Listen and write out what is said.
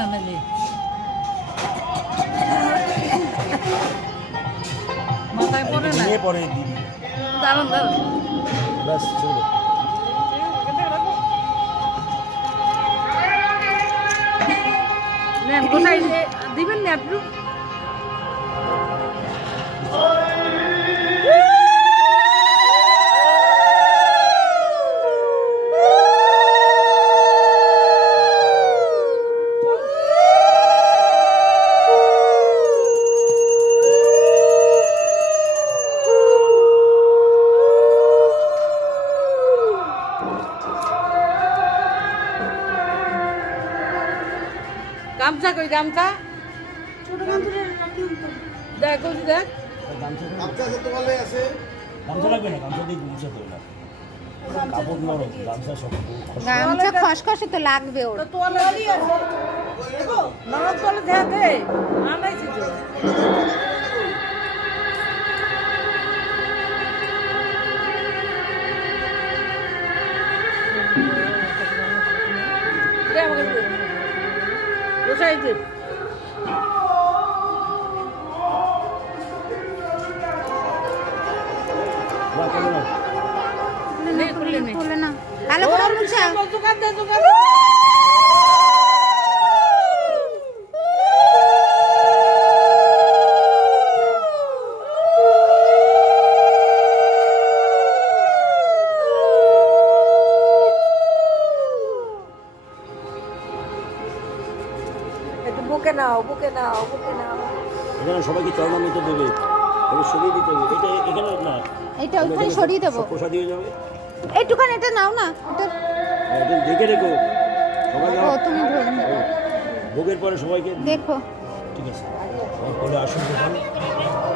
না নাকি মাথায় পড়ে না নিয়ে পরে দিবি দাঁড়ান দাঁড়ান ব্যাস চলো নেন গোটাই দিবেন না একটু গামছা কই গামছা ছোট গামছা দেখ কই দেখ গামছা লাগবে না গামছা দিয়ে গুমছে তো না কাপড় নরম গামছা সব গামছা খসখসে তো লাগবে ওর তো তোয়ালি আছে দেখো নরম তোলে দেয়া দে আনাইছি তো দে আমাকে দে গোসাই দে বা কেমন নে খুলে নে খুলে না ভালো করে মুছা দোকান দে দোকান একটু বুকে নাও বুকে নাও বুকে নাও এখানে সবাইকে চরণামৃত দেবে এবার সরিয়ে দিতে হবে এটা এখানে না এটা ওইখানে সরিয়ে দেবো প্রসাদ দিয়ে যাবে এইটুখানি এটা নাও না এটা এটা দেখে রেখো সবাই ও তুমি ধরে নাও। ভোগের পরে সবাইকে দেখো ঠিক আছে সবাই বলে আসুন